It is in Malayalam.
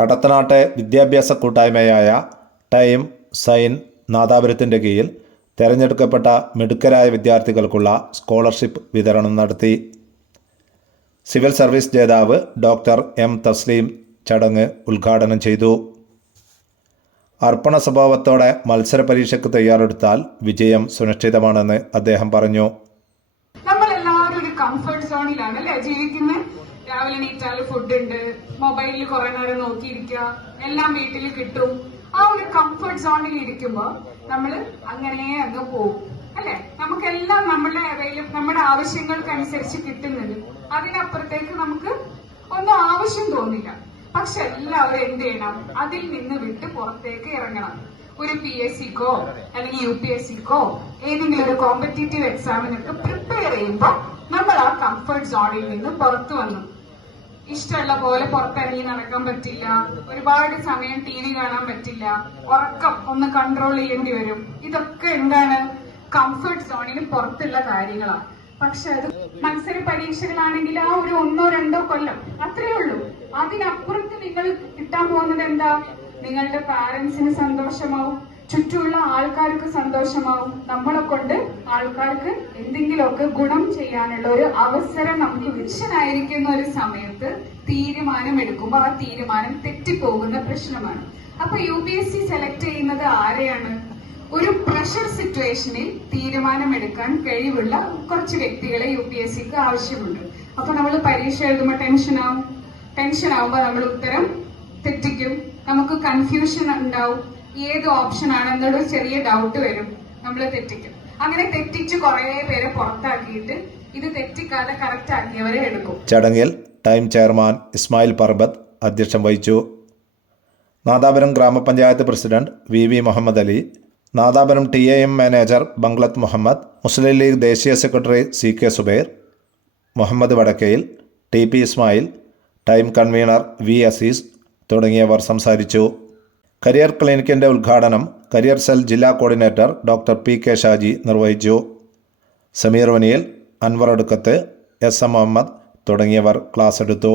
കടത്തനാട്ടെ വിദ്യാഭ്യാസ കൂട്ടായ്മയായ ടൈം സൈൻ നാദാപുരത്തിന്റെ കീഴിൽ തിരഞ്ഞെടുക്കപ്പെട്ട മിടുക്കരായ വിദ്യാർത്ഥികൾക്കുള്ള സ്കോളർഷിപ്പ് വിതരണം നടത്തി. സിവിൽ സർവീസ് ജേതാവ് ഡോക്ടർ എം തസ്ലീം ചടങ്ങ് ഉദ്ഘാടനം ചെയ്തു. അർപ്പണ സ്വഭാവത്തോടെ മത്സര പരീക്ഷയ്ക്ക് തയ്യാറെടുത്താൽ വിജയം സുനിശ്ചിതമാണെന്ന് അദ്ദേഹം പറഞ്ഞു. കംഫർട്ട് സോണിലാണ് അല്ലെ ജീവിക്കുന്നത് രാവിലെ നീറ്റാൽ ഫുഡ് ഉണ്ട് മൊബൈലിൽ കുറെ നേരം നോക്കിയിരിക്കുക എല്ലാം വീട്ടിൽ കിട്ടും. ആ ഒരു കംഫർട്ട് സോണിൽ ഇരിക്കുമ്പോ നമ്മൾ അങ്ങനെ അങ്ങ് പോകും അല്ലെ? നമുക്കെല്ലാം നമ്മുടെ അവൈലബിൾ നമ്മുടെ ആവശ്യങ്ങൾക്കനുസരിച്ച് കിട്ടുന്നത്. അതിനപ്പുറത്തേക്ക് നമുക്ക് ഒന്നും ആവശ്യം തോന്നില്ല. പക്ഷെ എല്ലാവരും എന്ത് ചെയ്യണം? അതിൽ നിന്ന് വിട്ട് പുറത്തേക്ക് ഇറങ്ങണം. ഒരു പി എസ് സിക്കോ അല്ലെങ്കിൽ യു പി എസ് സിക്കോ ഏതെങ്കിലും ഒരു കോമ്പറ്റേറ്റീവ് എക്സാമിനൊക്കെ പ്രിപ്പയർ ചെയ്യുമ്പോൾ നമ്മൾ ആ കംഫർട്ട് സോണിൽ നിന്ന് പുറത്തു വന്നു. ഇഷ്ടമുള്ള പോലെ പുറത്തിറങ്ങി നടക്കാൻ പറ്റില്ല. ഒരുപാട് സമയം ടി വി കാണാൻ പറ്റില്ല. ഉറക്കം ഒന്ന് കൺട്രോൾ ചെയ്യേണ്ടി വരും. ഇതൊക്കെ എന്താണ്? കംഫർട്ട് സോണിന് പുറത്തുള്ള കാര്യങ്ങളാണ്. പക്ഷെ അത് മത്സര പരീക്ഷകളാണെങ്കിൽ ആ ഒരു ഒന്നോ രണ്ടോ കൊല്ലം അത്രേ ഉള്ളൂ. അതിനപ്പുറത്ത് നിങ്ങൾ കിട്ടാൻ പോകുന്നത് എന്താ? നിങ്ങളുടെ പാരന്റ്സിന് സന്തോഷമാവും. ചുറ്റുമുള്ള ആൾക്കാർക്ക് സന്തോഷമാവും. നമ്മളെ കൊണ്ട് ആൾക്കാർക്ക് എന്തെങ്കിലുമൊക്കെ ഗുണം ചെയ്യാനുള്ള ഒരു അവസരം നമുക്ക് വിഷനായിരിക്കുന്ന ഒരു സമയത്ത് തീരുമാനം എടുക്കുമ്പോൾ ആ തീരുമാനം തെറ്റിപ്പോകുന്ന പ്രശ്നമാണ്. അപ്പൊ U P S C select ചെയ്യുന്നത് ആരെയാണ്? ഒരു പ്രഷർ സിറ്റുവേഷനിൽ തീരുമാനമെടുക്കാൻ കഴിവുള്ള കുറച്ച് വ്യക്തികളെ യു പി എസ് സിക്ക് ആവശ്യമുണ്ട്. അപ്പൊ നമ്മൾ പരീക്ഷ എഴുതുമ്പോൾ ടെൻഷൻ ആവും. ടെൻഷൻ ആവുമ്പോൾ നമ്മൾ ഉത്തരം തെറ്റിക്കും. നമുക്ക് കൺഫ്യൂഷൻ ഉണ്ടാവും. ഏത് ഓപ്ഷൻ ആണെന്നൊരു ചെറിയ ഡൗട്ട് വരും. നമ്മൾ തെറ്റിക്കും. അങ്ങനെ തെറ്റിച്ച് കുറേ പേരെ പുറത്താക്കിയിട്ട് ഇത് തെറ്റിക്കാതെ കറക്റ്റ് ആക്കിയവരെ എടുക്കും. ചടങ്ങിൽ ടൈം ചെയർമാൻ ഇസ്മായിൽ പർബത്ത് അധ്യക്ഷം വഹിച്ചു. നാദാപുരം ഗ്രാമപഞ്ചായത്ത് president V V Muhammad Ali Nadapuram T A M manager Banglath Muhammad Muslim League ദേശീയ secretary C K Zubair Muhammad Vadakkayil T P Ismail time convener V Azeez തുടങ്ങിയവർ സംസാരിച്ചു. കരിയർ ക്ലിനിക്കിന്റെ ഉദ്ഘാടനം കരിയർ സെൽ ജില്ലാ coordinator doctor P K Shaji നിർവഹിച്ചു. സമീർ വനിയിൽ അൻവർ അടുക്കത്ത് എസ് എം മുഹമ്മദ് തുടങ്ങിയവർ ക്ലാസ് എടുത്തു.